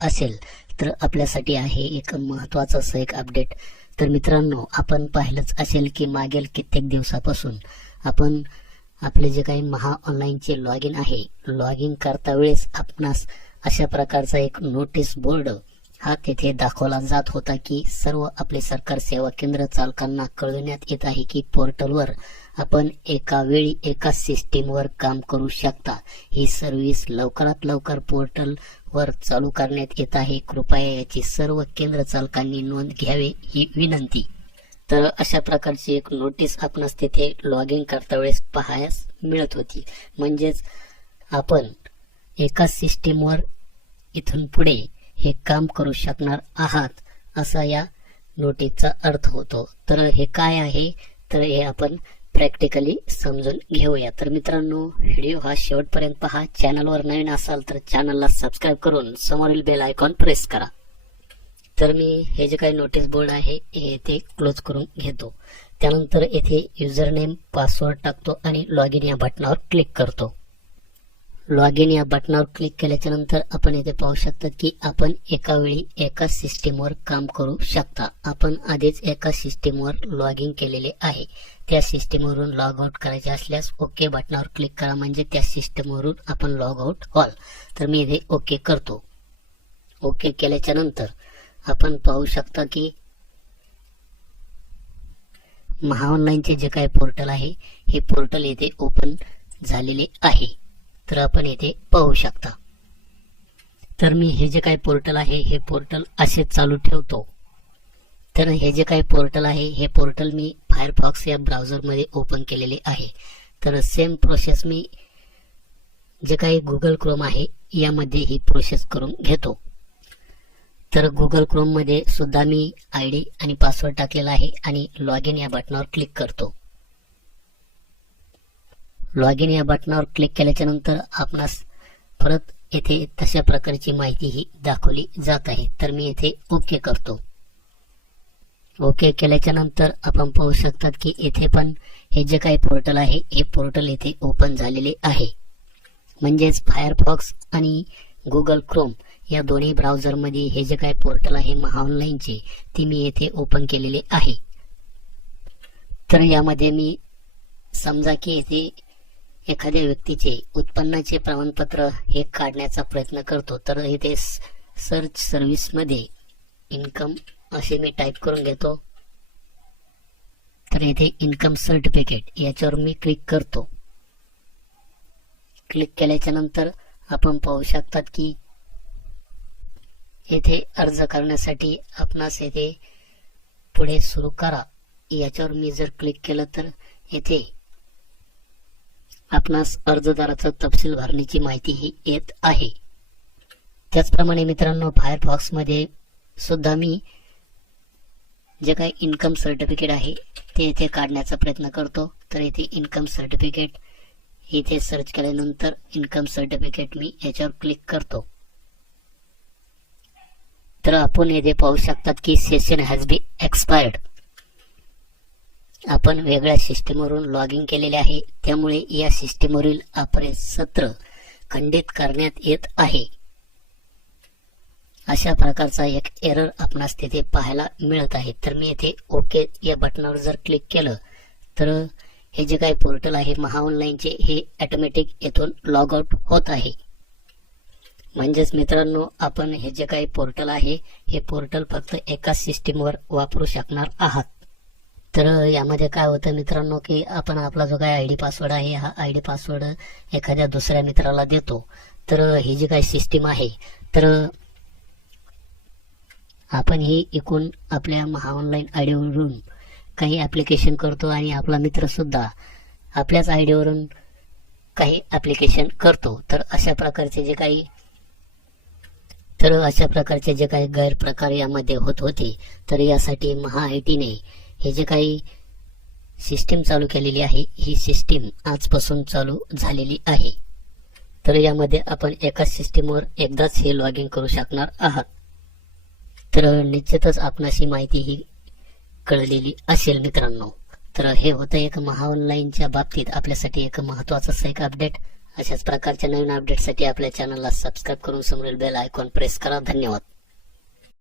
असेल तर आपल्यासाठी आहे एक महत्वाचं असं एक अपडेट तर मित्रांनो आपण पाहिलंच असेल की मागील कित्येक दिवसापासून आपण आपले जे काही महा ऑनलाईनचे लॉग इन आहे लॉग इन करता वेळेस आपणास अशा प्रकारचा एक नोटीस बोर्ड हा तेथे दाखवला जात होता की सर्व आपले सरकार सेवा केंद्र चालकांना कळविण्यात येत आहे की पोर्टलवर आपण एका वेळी एका सिस्टीमवर काम करू शकता. ही सर्व्हिस लवकरात लवकर पोर्टल वर चालू करण्यात येत आहे. कृपया याची सर्व केंद्र चालकांनी नोंद घ्यावी ही विनंती. तर अशा प्रकारची एक नोटीस आपणास तिथे लॉग इन करता वेळेस पाहायस मिळत होती. म्हणजेच आपण एका सिस्टीमवर इथून पुढे हे काम करू शकणार आहात असा या नोटीसचा अर्थ होतो. तर हे काय आहे? तर हे आपण प्रॅक्टिकली समजून घेऊया. तर मित्रांनो व्हिडिओ हा शेवटपर्यंत पहा. चॅनलवर नवीन असाल तर चॅनलला सबस्क्राईब करून समोरील बेल आयकॉन प्रेस करा. तर मी हे जे काही नोटीस बोर्ड आहे हे येथे क्लोज करून घेतो. त्यानंतर येथे युजर नेम पासवर्ड टाकतो आणि लॉग इन या बटनावर क्लिक करतो. लॉग इन या बटनावर क्लिक केल्याच्यानंतर आपण येथे पाहू शकता की आपण एका वेळी एका सिस्टीमवर काम करू शकता. आपण आधीच एका सिस्टीमवर लॉग इन केलेले आहे. त्या सिस्टीमवरून लॉग आउट करायचे असल्यास ओके बटनावर क्लिक करा म्हणजे त्या सिस्टीमवरून आपण लॉग आउट व्हाल तर मी इथे ओके करतो. ओके केल्याच्यानंतर आपण पाहू शकता की महाऑनलाईनचे जे काही पोर्टल आहे हे पोर्टल येथे ओपन झालेले आहे. तर आपण येथे पाहू शकता. तर मी हे जे काही पोर्टल आहे हे पोर्टल असे चालू ठेवतो. तर हे जे काही पोर्टल आहे हे पोर्टल मी फायरफॉक्स या ब्राउझरमध्ये ओपन केलेले आहे. तर सेम प्रोसेस मी जे काही गुगल क्रोम आहे यामध्ये ही प्रोसेस करून घेतो. तर गुगल क्रोममध्ये सुद्धा मी आय डी आणि पासवर्ड टाकलेला आहे आणि लॉग इन या बटनावर क्लिक करतो. लॉग इन या बटनावर क्लिक केल्याच्यानंतर आपणास परत येथे तशा प्रकारची माहिती ही दाखवली जात आहे. तर मी येथे ओके करतो. ओके केल्याच्यानंतर आपण पाहू शकतात की येथे पण हे जे काही पोर्टल आहे हे पोर्टल येथे ओपन झालेले आहे. म्हणजेच फायरफॉक्स आणि गुगल क्रोम या दोन्ही ब्राउझरमध्ये हे जे काही पोर्टल आहे महाऑनलाईनचे ते मी येथे ओपन केलेले आहे. तर यामध्ये मी समजा की येथे एखाद्या व्यक्तीचे उत्पन्नाचे प्रमाणपत्र हे काढण्याचा प्रयत्न करतो तर इथे सर्च सर्व्हिसमध्ये इन्कम असे मी टाईप करून घेतो. तर इथे इन्कम सर्टिफिकेट याच्यावर मी क्लिक करतो. क्लिक केल्याच्यानंतर आपण पाहू शकतात की येथे अर्ज करण्यासाठी आपणास येथे पुढे सुरू करा. याच्यावर मी जर क्लिक केलं तर येथे आपणास अर्जदाराचा तपशील भरण्याची माहिती ही येत आहे. त्याचप्रमाणे मित्रांनो फायरफॉक्समध्ये सुद्धा मी जे काही इन्कम सर्टिफिकेट आहे ते येथे काढण्याचा प्रयत्न करतो. तर येथे इन्कम सर्टिफिकेट इथे सर्च केल्यानंतर इन्कम सर्टिफिकेट मी याच्यावर क्लिक करतो. तर आपण येथे पाहू शकतात की सेशन हॅज बी एक्सपायर्ड आपण वेगळ्या सिस्टीमवरून लॉग इन केलेले आहे. त्यामुळे या सिस्टीमवरील आपले सत्र खंडित करण्यात येत आहे. अशा प्रकारचा एक एरर आपणास तिथे पाहायला मिळत आहे. तर मी येथे ओके या बटनावर जर क्लिक केलं तर हे जे काही पोर्टल आहे महाऑनलाईनचे हे ऑटोमॅटिक येथून लॉग आउट होत आहे. म्हणजेच मित्रांनो आपण हे जे काही पोर्टल आहे हे पोर्टल फक्त एकाच सिस्टीमवर वापरू शकणार आहात. तर यामध्ये काय होतं मित्रांनो की आपण आपला जो काय आय डी पासवर्ड आहे हा आय डी पासवर्ड एखाद्या दुसऱ्या मित्राला देतो. तर ही जी काही सिस्टीम आहे तर आपण ही इकून आपल्या महाऑनलाईन आय डीवरून काही ऍप्लिकेशन करतो आणि आपला मित्र सुद्धा आपल्याच आय डीवरून काही ऍप्लिकेशन करतो. तर अशा प्रकारचे जे काही तर अशा प्रकारचे जे काही गैरप्रकार यामध्ये होत होते. तर यासाठी महा आय टीने हे जे काही सिस्टीम चालू केलेली आहे ही सिस्टीम आजपासून चालू झालेली आहे. तर यामध्ये आपण एकाच सिस्टीमवर एकदाच हे लॉग इन करू शकणार आहात. तर निश्चितच आपणास ही माहिती ही कळलेली असेल मित्रांनो. तर हे होतं एक महाऑनलाईनच्या बाबतीत आपल्यासाठी एक महत्वाचं एक अपडेट अशाच प्रकारच्या नवीन अपडेटसाठी आपल्या चॅनलला सबस्क्राईब करून समोरील बेल आयकॉन प्रेस करा. धन्यवाद.